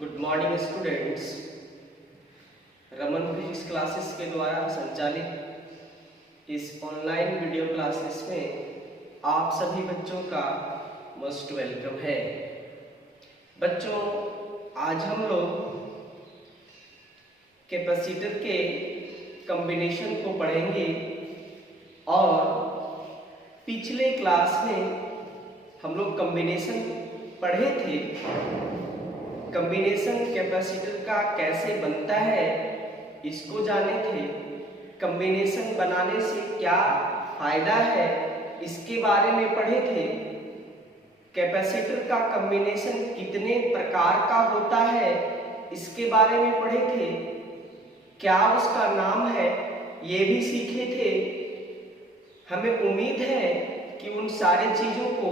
Good morning students. Raman physics classes के द्वारा संचालित इस ऑनलाइन वीडियो क्लासेस में आप सभी बच्चों का मोस्ट वेलकम है। बच्चों, आज हम लोग कैपेसिटर के कॉम्बिनेशन को पढ़ेंगे और पिछले क्लास में हम लोग कॉम्बिनेशन पढ़े थे। कॉम्बिनेशन कैपेसिटर का कैसे बनता है इसको जाने थे। कॉम्बिनेशन बनाने से क्या फायदा है इसके बारे में पढ़े थे। कैपेसिटर का कॉम्बिनेशन कितने प्रकार का होता है इसके बारे में पढ़े थे। क्या उसका नाम है ये भी सीखे थे। हमें उम्मीद है कि उन सारे चीजों को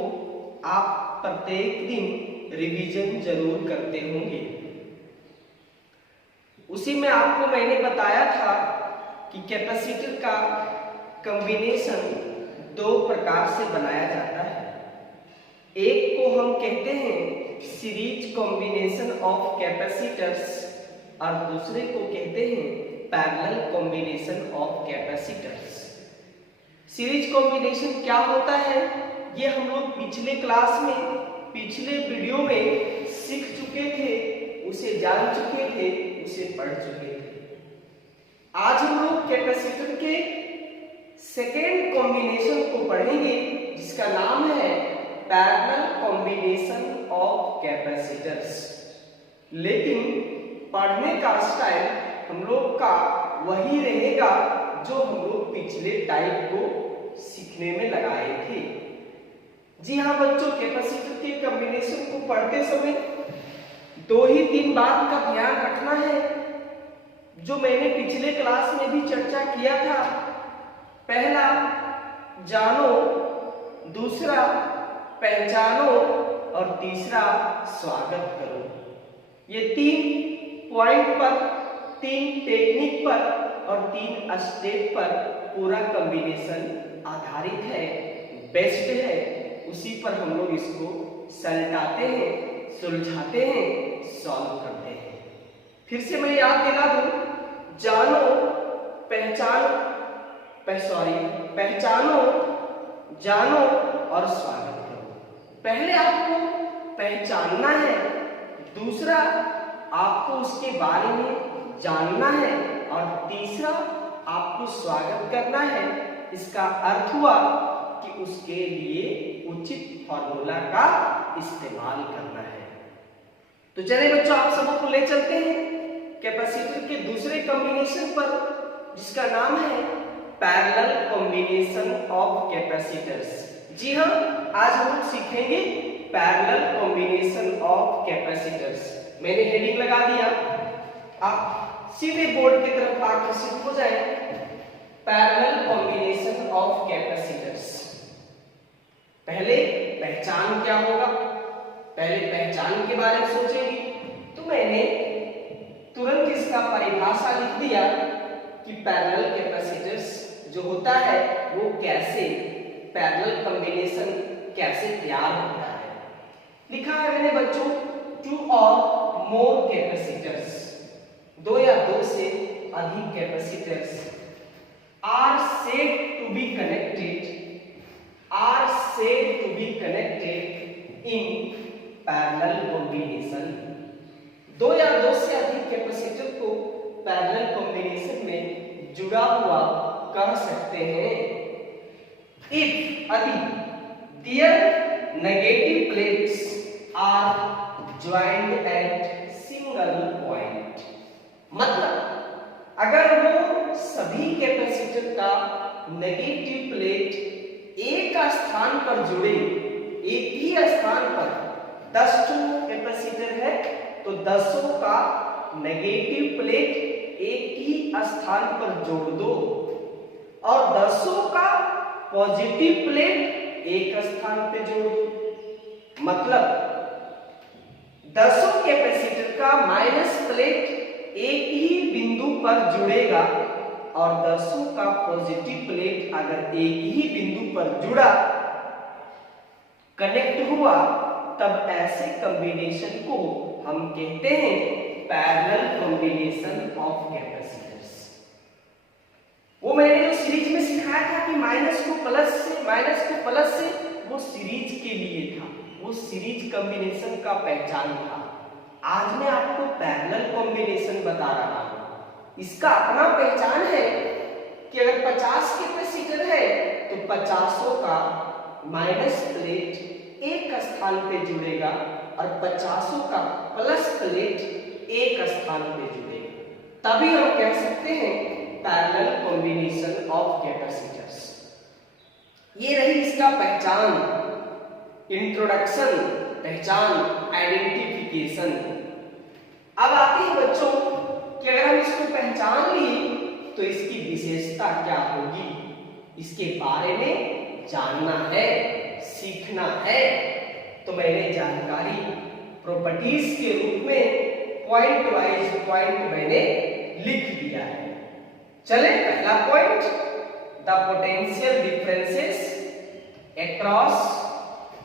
आप प्रत्येक दिन रिवीजन जरूर करते होंगे। उसी में आपको मैंने बताया था कि कैपेसिटर का कॉम्बिनेशन दो प्रकार से बनाया जाता है। एक को हम कहते हैं सीरीज कॉम्बिनेशन ऑफ कैपेसिटर्स और दूसरे को कहते हैं parallel combination of capacitors. Series combination क्या होता है ये हम लोग पिछले क्लास में पिछले वीडियो में सीख चुके थे, उसे जान चुके थे, उसे पढ़ चुके थे। आज हम लोग कैपेसिटर के सेकेंड कॉम्बिनेशन को पढ़ेंगे जिसका नाम है पैरेलल कॉम्बिनेशन ऑफ कैपेसिटर्स। लेकिन पढ़ने का स्टाइल हम लोग का वही रहेगा जो हम लोग पिछले टाइप को सीखने में लगाए थे। जी हाँ बच्चों, कैपेसिटर के कॉम्बिनेशन को पढ़ते समय दो ही तीन बात का ध्यान रखना है जो मैंने पिछले क्लास में भी चर्चा किया था। पहला, जानो, दूसरा पहचानो और तीसरा स्वागत करो। ये तीन पॉइंट पर, तीन टेक्निक पर और तीन स्टेप पर पूरा कॉम्बिनेशन आधारित है, बेस्ड है। उसी पर हम लोग इसको सलटाते हैं, सुलझाते हैं, सॉल्व करते हैं। फिर से मैं याद दिला दूं, जानो, पहचानो, जानो और स्वागत करो। पहले आपको पहचानना है, दूसरा आपको उसके बारे में जानना है और तीसरा आपको स्वागत करना है। इसका अर्थ हुआ कि उसके लिए उचित फॉर्मूला का इस्तेमाल करना है। तो चलिए बच्चों, आप सबको को ले चलते हैं कैपेसिटर के दूसरे कॉम्बिनेशन पर जिसका नाम है पैरेलल कॉम्बिनेशन ऑफ कैपेसिटर्स। जी हाँ, आज हम लोग सीखेंगे पैरेलल कॉम्बिनेशन ऑफ कैपेसिटर्स। मैंने हेडिंग लगा दिया, आप सीधे बोर्ड की तरफ आकर्षित हो जाए। Parallel combination of capacitors. पहले पहचान क्या होगा, पहले पहचान के बारे में सोचेंगे। तो मैंने तुरंत इसका परिभाषा लिख दिया कि पैरेलल कैपेसिटर्स जो होता है वो कैसे, पैरेलल कॉम्बिनेशन कैसे तैयार होता है। लिखा है मैंने बच्चों, टू और मोर कैपेसिटर्स, दो या दो से अधिक capacitors are said to be connected in parallel combination। दो या दो से अधिक कैपेसिटर को पैरेलल कॉम्बिनेशन में जुड़ा हुआ कह सकते हैं। यदि their negative plates are joined at single point, मतलब अगर वो सभी कैपेसिटर का नेगेटिव प्लेट एक स्थान पर जुड़े, एक ही स्थान पर 10 कैपेसिटर है तो 10 का नेगेटिव प्लेट एक ही स्थान पर जोड़ दो और 10 का पॉजिटिव प्लेट एक स्थान पर जोड़ दो। मतलब 10 कैपेसिटर का माइनस प्लेट एक ही बिंदु पर जुड़ेगा और 10 का पॉजिटिव प्लेट अगर एक ही बिंदु पर जुड़ा, कनेक्ट हुआ, तब ऐसे कॉम्बिनेशन को हम कहते हैं पैरेलल कॉम्बिनेशन ऑफ कैपेसिटर्स। वो मैंने जो सीरीज में सिखाया था कि माइनस को प्लस से वो सीरीज के लिए था, वो सीरीज कॉम्बिनेशन का पहचान था। आज मैं आपको पैरेलल कॉम्बिनेशन बता रहा हूं। इसका अपना पहचान है कि अगर 50 कैपेसिटर है तो 50 का माइनस प्लेट एक स्थान पे जुड़ेगा और 50 का प्लस प्लेट एक स्थान पे जुड़ेगा, तभी हम कह सकते हैं पैरेलल कॉम्बिनेशन ऑफ कैपेसिटर्स। ये रही इसका पहचान, इंट्रोडक्शन, पहचान, आइडेंटिफिकेशन। अब आते हैं बच्चों कि अगर हम इसको पहचान लिए तो इसकी विशेषता क्या होगी, इसके बारे में जानना है, सीखना है। तो मैंने जानकारी प्रॉपर्टीज के रूप में पॉइंट वाइज पॉइंट मैंने लिख दिया है। चले पहला point, the potential differences across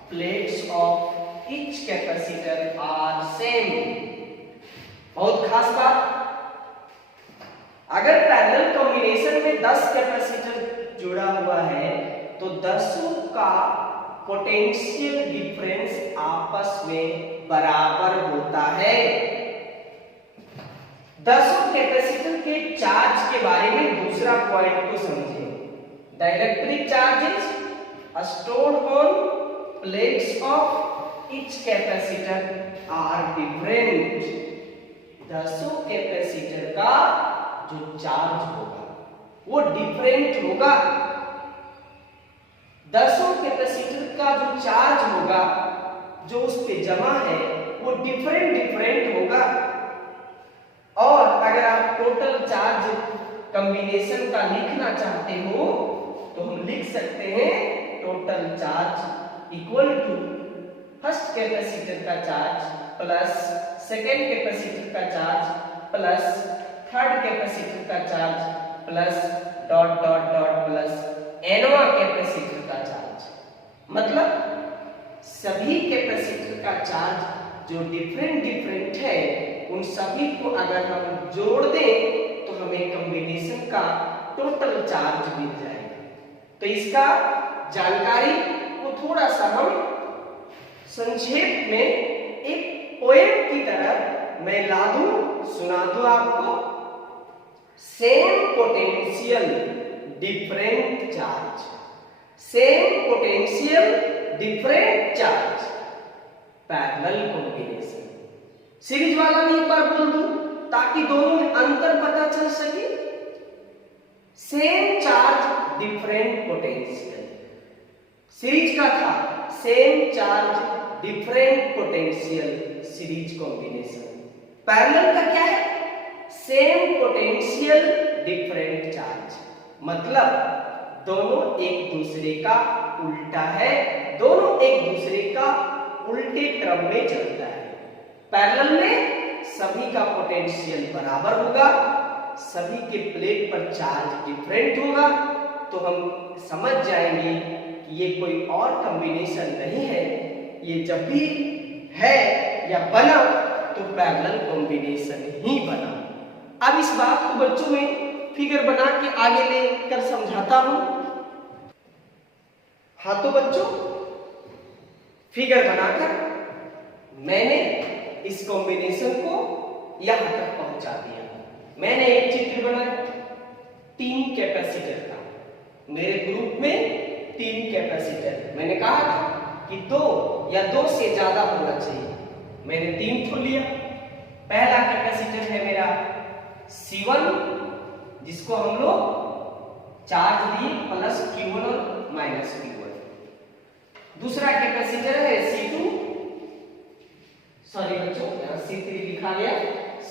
plates of each capacitor are same. बहुत खास बात, अगर पैरेलल कॉम्बिनेशन में 10 कैपेसिटर जुड़ा हुआ है तो 10 का पोटेंशियल डिफरेंस आपस में बराबर होता है। 10 कैपेसिटर के चार्ज के बारे में दूसरा पॉइंट को समझिए। The electric charges stored on plates of each capacitor are different। 10 capacitor का जो चार्ज होगा वो डिफरेंट होगा। 10 कैपेसिटर का जो चार्ज होगा जो उस पे जमा है वो डिफरेंट होगा। और अगर आप टोटल चार्ज कॉम्बिनेशन का लिखना चाहते हो तो हम लिख सकते हैं total charge equal to first capacitor का चार्ज प्लस सेकेंड कैपेसिटर का चार्ज प्लस थर्ड कैपेसिटर का charge plus dot dot dot plus एनवा कैपेसिटर का चार्ज। मतलब सभी कैपेसिटर का चार्ज जो डिफरेंट है उन सभी को अगर हम जोड़ दें तो हमें कॉम्बिनेशन का टोटल चार्ज मिल जाएगा। तो इसका जानकारी को थोड़ा सा हम संक्षेप में एक पोएम की तरह मैं ला दूं, सुना दूं आपको। Same potential different charge, same potential different charge, parallel combination. Series वाला भी एक बार बोल दूं ताकि दोनों में अंतर पता चल सके। Same charge different potential, series का था same charge different potential, series combination. Parallel का क्या है, सेम पोटेंशियल डिफरेंट चार्ज, मतलब दोनों एक दूसरे का उल्टा है, दोनों एक दूसरे का उल्टे क्रम में चलता है। पैरेलल में सभी का पोटेंशियल बराबर होगा, सभी के प्लेट पर चार्ज डिफरेंट होगा, तो हम समझ जाएंगे कि ये कोई और कॉम्बिनेशन नहीं है, ये जब भी है या बना तो पैरेलल कॉम्बिनेशन ही बना। अब इस बात को बच्चों में फिगर बना के आगे लेकर समझाता हूं। हाँ तो बच्चों, फिगर बनाकर मैंने इस कॉम्बिनेशन को यहां तक पहुंचा दिया। मैंने एक चित्र बनाया 3 कैपेसिटर का, मेरे ग्रुप में 3 कैपेसिटर, मैंने कहा था कि 2 या 2 से ज्यादा होना चाहिए, मैंने 3 ठो लिया। पहला कैपेसिटर है मेरा C1 जिसको हम लोग चार्ज दिए प्लस Q1 और माइनस Q1। दूसरा कैपेसिटर है C2, सॉरी बच्चों यहाँ C3 लिखा गया,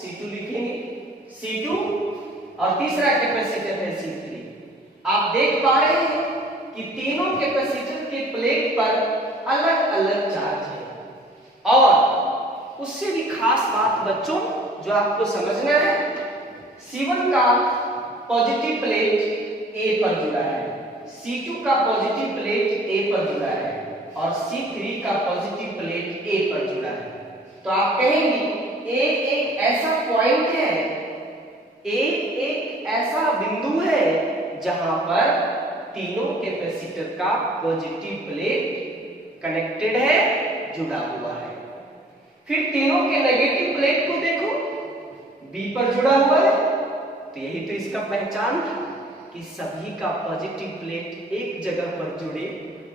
C2 लिखेंगे, C2। और तीसरा कैपेसिटर है C3। आप देख पा रहे हैं कि तीनों कैपेसिटर के प्लेट पर अलग अलग चार्ज है। और उससे भी खास बात बच्चों जो आपको समझना है, C1 का पॉजिटिव प्लेट A पर जुड़ा है, C2 का पॉजिटिव प्लेट A पर जुड़ा है और C3 का पॉजिटिव प्लेट A पर जुड़ा है। तो आप कहेंगे ए एक ऐसा पॉइंट है, ए एक ऐसा बिंदु है जहां पर तीनों कैपेसिटर का पॉजिटिव प्लेट कनेक्टेड है, जुड़ा हुआ है। फिर तीनों के नेगेटिव प्लेट को देखो, बी पर जुड़ा हुआ है, तो यही तो इसका पहचान था कि सभी का पॉजिटिव प्लेट एक जगह पर जुड़े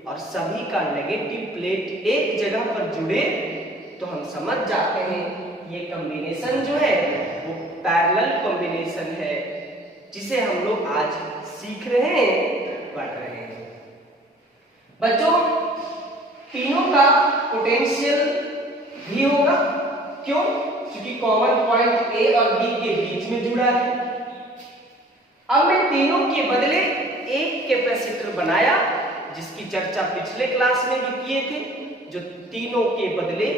और सभी का नेगेटिव प्लेट एक जगह पर जुड़े, तो हम समझ जाते हैं ये कॉम्बिनेशन जो है वो पैरेलल कॉम्बिनेशन है, जिसे हम लोग आज सीख रहे हैं, पढ़ रहे हैं। बच्चों, तीनों का पोटेंशियल भी होगा, क्यों? क्योंकि कॉमन पॉइंट ए और बी के बीच में जुड़ा है। अब मैं तीनों के बदले एक कैपेसिटर बनाया, जिसकी चर्चा पिछले क्लास में भी किए थे। जो तीनों के बदले,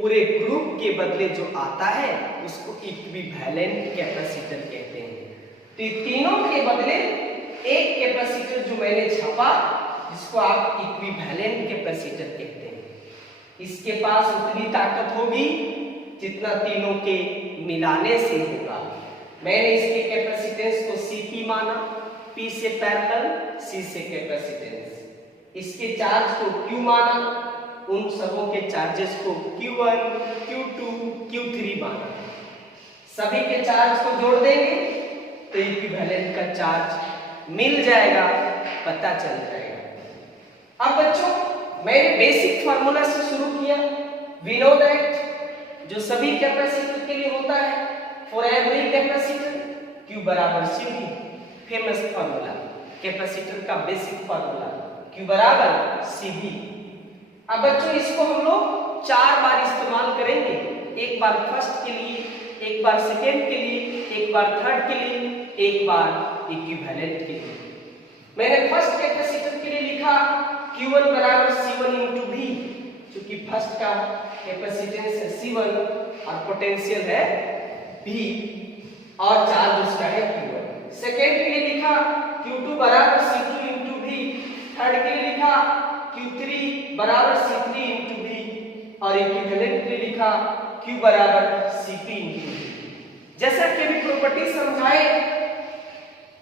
पूरे ग्रुप के बदले जो आता है उसको इक्विवेलेंट कैपेसिटर कहते हैं। तो तीनों के बदले एक कैपेसिटर जो मैंने छापा, जिसको आप इक्विवेलेंट कैपेसिटर कहते हैं, इसके पास उतनी ताकत होगी जितना तीनों के मिलाने से होगा। मैंने इसके कैपेसिटेंस को Cp माना, P से पैरेलल, C से कैपेसिटेंस। इसके चार्ज को Q माना, उन सबों के चार्जेस को Q1, Q2, Q3 माना। सभी के चार्ज को जोड़ देंगे तो इक्विवेलेंट का चार्ज मिल जाएगा, पता चल जाएगा। अब बच्चों, मैंने बेसिक फार्मूला से शुरू किया। वी नो दैट जो सभी कैपेसिटर के लिए होता है, फॉर एवरी कैपेसिटर Q बराबर Cv, फेमस फार्मूला, कैपेसिटर का बेसिक फार्मूला, Q बराबर Cv। अब बच्चों, इसको हम लोग 4 बार इस्तेमाल करेंगे। एक बार फर्स्ट के लिए, एक बार सेकेंड के लिए, एक बार थर्ड के लिए, एक बार इक्विवेलेंट के लिए। मैंने फर्स्ट कैपेसिटर के लिए लिखा Q1 बराबर C1 इंटू V, क्योंकि फर्स्ट का कैपेसिटेंस है C1 और पोटेंशियल है V और चार्ज उसका है Q1। सेकेंड के लिए लिखा Q2 बराबर C2 इंटू V, थर्ड के लिए लिखा Q3 बराबर C3 इंटू V और इक्विवेलेंट के लिए लिखा Q बराबर Cp इंटू V। जैसा कि अभी प्रॉपर्टी समझाए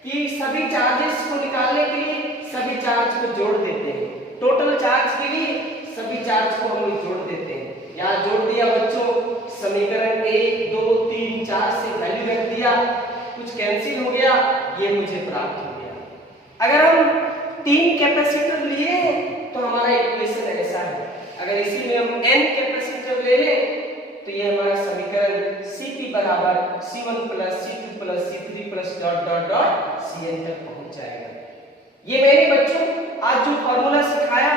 कि सभी चार्जेस को निकालने के लिए सभी चार्ज को जोड़ देते हैं, टोटल चार्ज के लिए सभी चार्ज को हम लोग जोड़ देते हैं। यहाँ जोड़ दिया बच्चों, समीकरण 1, 2, 3, 4 से वैल्यू रख दिया, कुछ कैंसिल हो गया, ये मुझे प्राप्त हो गया। अगर हम 3 कैपेसिटर लिए तो हमारा इक्वेशन ऐसा है। अगर इसी में हम n कैपेसिटर ले लें तो ये हमारा समीकरण Cp बराबर C1 plus C2 plus C3 plus dot dot dot Cn तक पहुंच जाएगा। ये मैंने बच्चों आज जो फॉर्मूला सिखाया,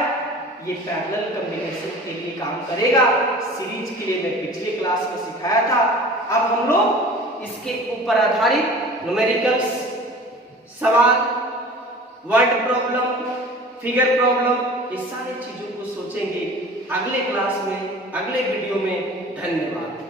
ये पैरेलल कॉम्बिनेशन के लिए काम करेगा। सीरीज के लिए मैं पिछले क्लास में सिखाया था। अब हम लोग इसके ऊपर आधारित न्यूमेरिकल्स, सवाल, वर्ड प्रॉब्लम, फिगर प्रॉब्लम, इस सारी चीजों को सोचेंगे अगले क्लास में, अगले वीडियो में। धन्यवाद।